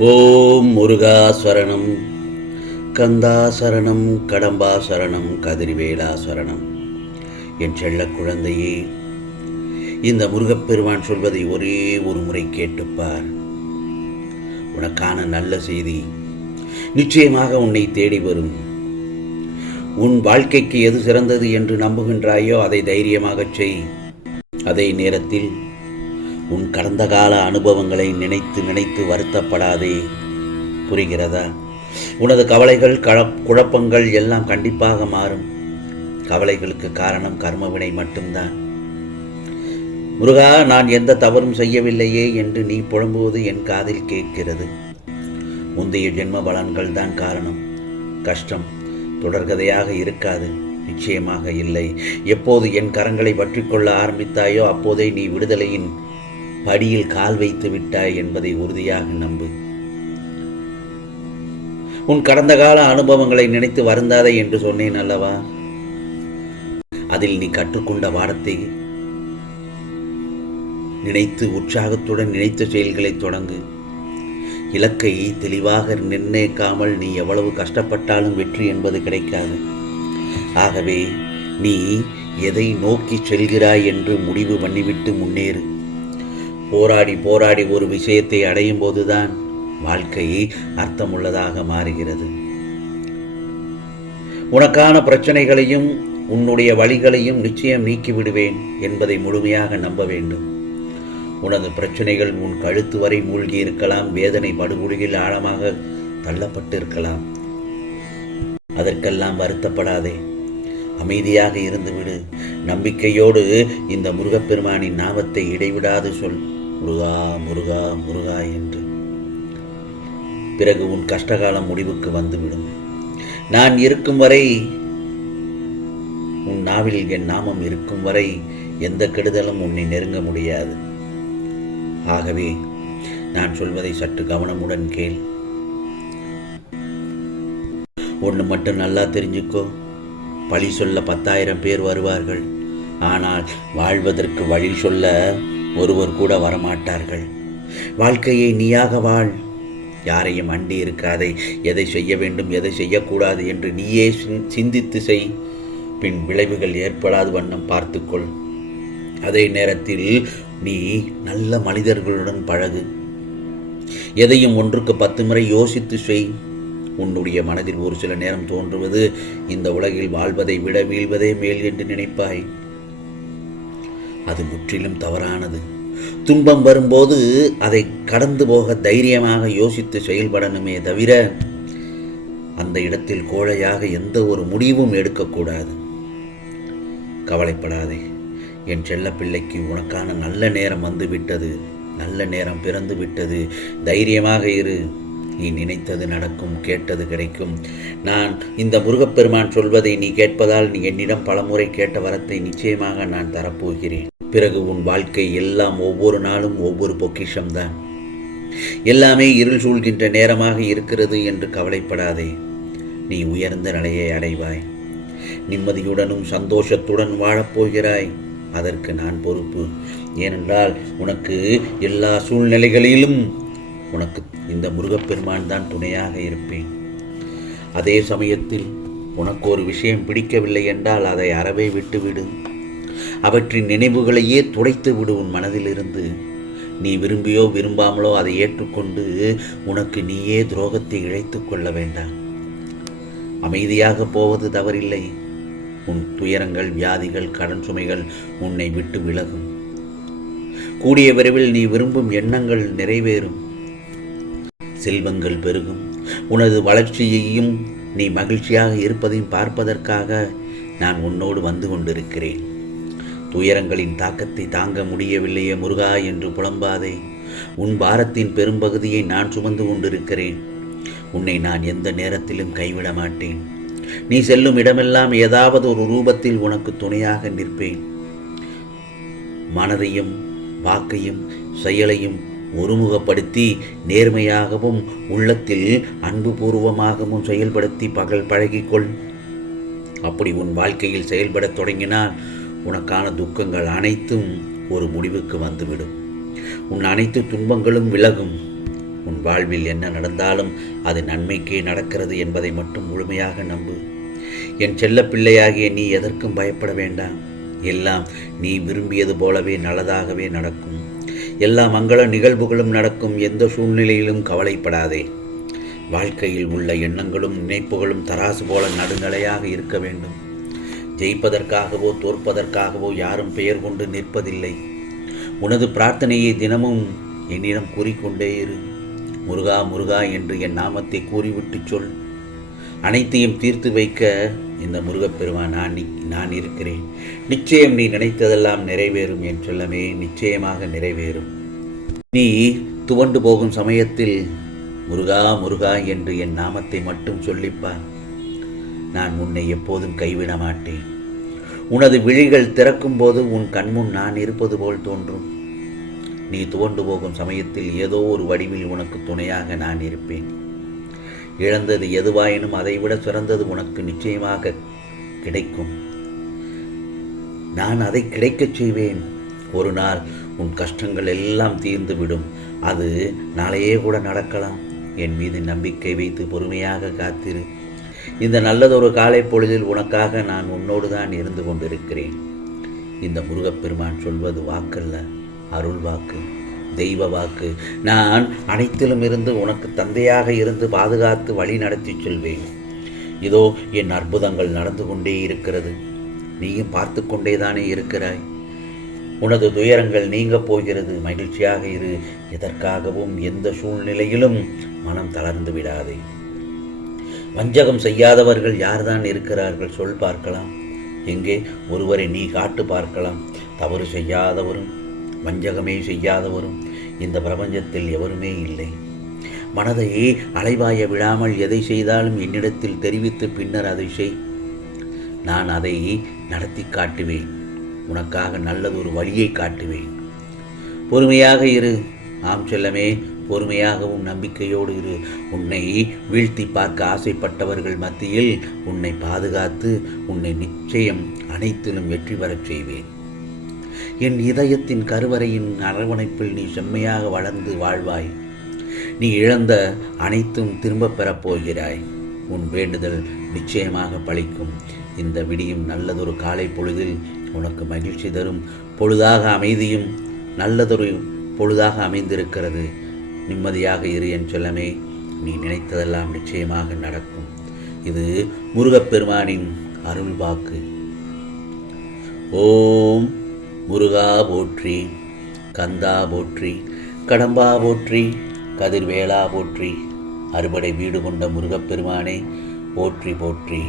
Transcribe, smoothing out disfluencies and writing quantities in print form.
ஓம் முருகா சரணம், கந்தா சரணம், கடம்பா சரணம், கதிர்வேலா சரணம். என் செல்ல குழந்தையே, இந்த முருகப்பெருமான் சொல்வதை ஒரே ஒரு முறை கேட்டுப்பார். உனக்கான நல்ல செய்தி நிச்சயமாக உன்னை தேடி வரும். உன் வாழ்க்கைக்கு எது சிறந்தது என்று நம்புகின்றாயோ அதை தைரியமாகச் செய். அதே நேரத்தில் உன் கடந்த கால அனுபவங்களை நினைத்து நினைத்து வருத்தப்படாதே. புரிகிறதா? உனது கவலைகள் குழப்பங்கள் எல்லாம் கண்டிப்பாக மாறும். கவலைகளுக்கு காரணம் கர்மவினை மட்டும்தான். முருகா, நான் எந்த தவறும் செய்யவில்லையே என்று நீ புலம்புவது என் காதில் கேட்கிறது. முந்தைய ஜென்ம பலன்கள் தான் காரணம். கஷ்டம் தொடர்கதையாக இருக்காது. நிச்சயமாக இல்லை. எப்போது என் கரங்களை பற்றிக்கொள்ள ஆரம்பித்தாயோ அப்போதே நீ விடுதலையின் படியில் கால் வைத்து விட்டாய் என்பதை உறுதியாக நம்பு. உன் கடந்த கால அனுபவங்களை நினைத்து வருந்தாதே என்று சொன்னேன் அல்லவா? அதில் நீ கற்றுக்கொண்ட பாடத்தை நினைத்து உற்சாகத்துடன் நினைத்த செயல்களை தொடங்கு. இலக்கை தெளிவாக நிர்ணயிக்காமல் நீ எவ்வளவு கஷ்டப்பட்டாலும் வெற்றி என்பது கிடைக்காது. ஆகவே நீ எதை நோக்கி செல்கிறாய் என்று முடிவு பண்ணிவிட்டு முன்னேறு. போராடி போராடி ஒரு விஷயத்தை அடையும் போதுதான் வாழ்க்கை அர்த்தமுள்ளதாக மாறுகிறது. உனக்கான பிரச்சனைகளையும் உன்னுடைய வழிகளையும் நிச்சயம் நீக்கிவிடுவேன் என்பதை முழுமையாக நம்ப வேண்டும். உனது பிரச்சனைகள் உன் கழுத்து வரை மூழ்கி இருக்கலாம். வேதனை படுகொலியில் ஆழமாக தள்ளப்பட்டு இருக்கலாம். அதற்கெல்லாம் வருத்தப்படாதே. அமைதியாக இருந்துவிடு. நம்பிக்கையோடு இந்த முருகப்பெருமானின் நாமத்தை இடைவிடாது சொல். முருகா முருகா முருகா என்று. பிறகு உன் கஷ்டகாலம் முடிவுக்கு வந்துவிடும். நான் இருக்கும் வரை, உன் நாவில் என் நாமம் இருக்கும் வரை எந்த கெடுதலும் உன்னை நெருங்க முடியாது. ஆகவே நான் சொல்வதை சற்று கவனமுடன் கேள். ஒன்று மட்டும் நல்லா தெரிஞ்சுக்கோ. பழி சொல்ல 10,000 பேர் வருவார்கள். ஆனால் வாழ்வதற்கு வழி சொல்ல ஒருவர் கூட வரமாட்டார்கள். வாழ்க்கையை நீயாக வாழ். யாரையும் அண்டி இருக்காதே. எதை செய்ய வேண்டும் எதை செய்யக்கூடாது என்று நீயே சிந்தித்து செய். பின் விளைவுகள் ஏற்படாத வண்ணம் பார்த்துக்கொள். அதே நேரத்தில் நீ நல்ல மனிதர்களுடன் பழகு. எதையும் ஒன்றுக்கு 10 முறை யோசித்து செய். உன்னுடைய மனதில் ஒரு சில நேரம் தோன்றுவது, இந்த உலகில் வாழ்வதை விட வீழ்வதே மேல் என்று நினைப்பாய். அது முற்றிலும் தவறானது. துன்பம் வரும்போது அதை கடந்து போக தைரியமாக யோசித்து செயல்படணுமே தவிர அந்த இடத்தில் கோழையாக எந்த ஒரு முடிவும் எடுக்கக்கூடாது. கவலைப்படாதே. என் செல்ல பிள்ளைக்கு உனக்கான நல்ல நேரம் வந்துவிட்டது. நல்ல நேரம் பிறந்து விட்டது. தைரியமாக இரு. நீ நினைத்தது நடக்கும், கேட்டது கிடைக்கும். நான் இந்த முருகப்பெருமான் சொல்வதை நீ கேட்பதால் நீ என்னிடம் பலமுறை கேட்ட வரத்தை நிச்சயமாக நான் தரப்போகிறேன். பிறகு உன் வாழ்க்கை எல்லாம் ஒவ்வொரு நாளும் ஒவ்வொரு பொக்கிஷம்தான். எல்லாமே இருள் சூழ்கின்ற நேரமாக இருக்கிறது என்று கவலைப்படாதே. நீ உயர்ந்த நிலையை அடைவாய். நிம்மதியுடனும் சந்தோஷத்துடன் வாழப்போகிறாய். அதற்கு நான் பொறுப்பு. ஏனென்றால் உனக்கு எல்லா சூழ்நிலைகளிலும் உனக்கு இந்த முருகப்பெருமான் தான் துணையாக இருப்பேன். அதே சமயத்தில் உனக்கு ஒரு விஷயம் பிடிக்கவில்லை என்றால் அதை அறவே விட்டுவிடு. அவற்றின் நினைவுகளையே துடைத்து விடு உன் மனதிலிருந்து. நீ விரும்பியோ விரும்பாமலோ அதை ஏற்றுக்கொண்டு உனக்கு நீயே துரோகத்தை இழைத்து கொள்ள வேண்டாம். அமைதியாக போவது தவறில்லை. உன் துயரங்கள், வியாதிகள், கடன் சுமைகள் உன்னை விட்டு விலகும். கூடிய விரைவில் நீ விரும்பும் எண்ணங்கள் நிறைவேறும். செல்வங்கள் பெருகும். உனது வளர்ச்சியையும் நீ மகிழ்ச்சியாக இருப்பதையும் பார்ப்பதற்காக நான் உன்னோடு வந்து கொண்டிருக்கிறேன். துயரங்களின் தாக்கத்தை தாங்க முடியவில்லையே முருகா என்று புலம்பாதே. உன் பாரத்தின் பெரும்பகுதியை நான் சுமந்து கொண்டிருக்கிறேன். உன்னை நான் எந்த நேரத்திலும் கைவிட மாட்டேன். நீ செல்லும் இடமெல்லாம் ஏதாவது ஒரு ரூபத்தில் உனக்கு துணையாக நிற்பேன். மனதையும் வாக்கையும் செயலையும் ஒருமுகப்படுத்தி நேர்மையாகவும் உள்ளத்தில் அன்புபூர்வமாகவும் செயல்படுத்தி பழகிக்கொள். அப்படி உன் வாழ்க்கையில் செயல்படத் தொடங்கினால் உனக்கான துக்கங்கள் அனைத்தும் ஒரு முடிவுக்கு வந்துவிடும். உன் அனைத்து துன்பங்களும் விலகும். உன் உன் வாழ்வில் என்ன நடந்தாலும் அது நன்மைக்கே நடக்கிறது என்பதை மட்டும் முழுமையாக நம்பு. என் செல்ல பிள்ளையாகிய நீ எதற்கும் பயப்பட வேண்டாம். எல்லாம் நீ விரும்பியது போலவே நல்லதாகவே நடக்கும். எல்லா மங்கள நிகழ்வுகளும் நடக்கும். எந்த சூழ்நிலையிலும் கவலைப்படாதே. வாழ்க்கையில் உள்ள எண்ணங்களும் நினைப்புகளும் தராசு போல நடுநிலையாக இருக்க வேண்டும். ஜெயிப்பதற்காகவோ தோற்பதற்காகவோ யாரும் பெயர் கொண்டு நிற்பதில்லை. உனது பிரார்த்தனையை தினமும் என்னிடம் கூறிக்கொண்டே இரு. முருகா முருகா என்று என் நாமத்தை கூறிவிட்டு சொல். அனைத்தையும் தீர்த்து வைக்க இந்த முருகப்பெருமான் நான் இருக்கிறேன். நிச்சயம் நீ நினைத்ததெல்லாம் நிறைவேறும் என் செல்லமே, நிச்சயமாக நிறைவேறும். நீ துவண்டு போகும் சமயத்தில் முருகா முருகா என்று என் நாமத்தை மட்டும் சொல்லிப்பார். நான் உன்னை எப்போதும் கைவிட மாட்டேன். உனது விழிகள் திறக்கும் போது உன் கண்முன் நான் இருப்பது போல் தோன்றும். நீ துவண்டு போகும் சமயத்தில் ஏதோ ஒரு வடிவில் உனக்கு துணையாக நான் இருப்பேன். இழந்தது எதுவாயினும் அதைவிட சிறந்தது உனக்கு நிச்சயமாக கிடைக்கும். நான் அதை கிடைக்கச் செய்வேன். ஒரு நாள் உன் கஷ்டங்கள் எல்லாம் தீர்ந்துவிடும். அது நாளையே கூட நடக்கலாம். என் மீது நம்பிக்கை வைத்து பொறுமையாக காத்திரு. இந்த நல்லதொரு காலை பொழுதில் உனக்காக நான் உன்னோடு தான் இருந்து கொண்டிருக்கிறேன். இந்த முருகப்பெருமான் சொல்வது வாக்கல்ல, அருள் வாக்கு, தெய்வ வாக்கு. நான் அனைத்திலும் இருந்து உனக்கு தந்தையாக இருந்து பாதுகாத்து வழி நடத்தி செல்வேன். இதோ என் அற்புதங்கள் நடந்து கொண்டே இருக்கிறது. நீயும் பார்த்து கொண்டேதானே இருக்கிறாய். உனது துயரங்கள் நீங்க போகிறது. மகிழ்ச்சியாக இரு. எதற்காகவும் எந்த சூழ்நிலையிலும் மனம் தளர்ந்து விடாதே. வஞ்சகம் செய்யாதவர்கள் யார்தான் இருக்கிறார்கள் சொல் பார்க்கலாம். எங்கே ஒருவரை நீ காட்டு பார்க்கலாம். தவறு செய்யாதவரும் வஞ்சகமே செய்யாதவரும் இந்த பிரபஞ்சத்தில் எவருமே இல்லை. மனதை அலைவாய விடாமல் எதை செய்தாலும் என்னிடத்தில் தெரிவித்து பின்னர் அதை செய். நான் அதை நடத்தி காட்டுவேன். உனக்காக நல்லதொரு வழியை காட்டுவேன். பொறுமையாக இரு. ஆம் செல்லமே, பொறுமையாகவும் நம்பிக்கையோடு இரு. உன்னை வீழ்த்தி பார்க்க ஆசைப்பட்டவர்கள் மத்தியில் உன்னை பாதுகாத்து உன்னை நிச்சயம் அனைத்திலும் வெற்றி பெறச் செய்வேன். என் இதயத்தின் கருவறையின் அரவணைப்பில் நீ செம்மையாக வளர்ந்து வாழ்வாய். நீ இழந்த அனைத்தும் திரும்பப் பெறப் போகிறாய். உன் வேண்டுதல் நிச்சயமாக பலிக்கும். இந்த விடியும் நல்லதொரு காலை பொழுதில் உனக்கு மகிழ்ச்சி தரும் பொழுதாக அமைதியும் நல்லதொரு பொழுதாக அமைந்திருக்கிறது. நிம்மதியாக இரு என் செல்லமே. நீ நினைத்ததெல்லாம் நிச்சயமாக நடக்கும். இது முருகப்பெருமானின் அருள் வாக்கு. ஓம் முருகா போற்றி, கந்தா போற்றி, கடம்பா போற்றி, கதிர்வேலா போற்றி, அறுபடை வீடு கொண்ட முருகப்பெருமானே போற்றி போற்றி.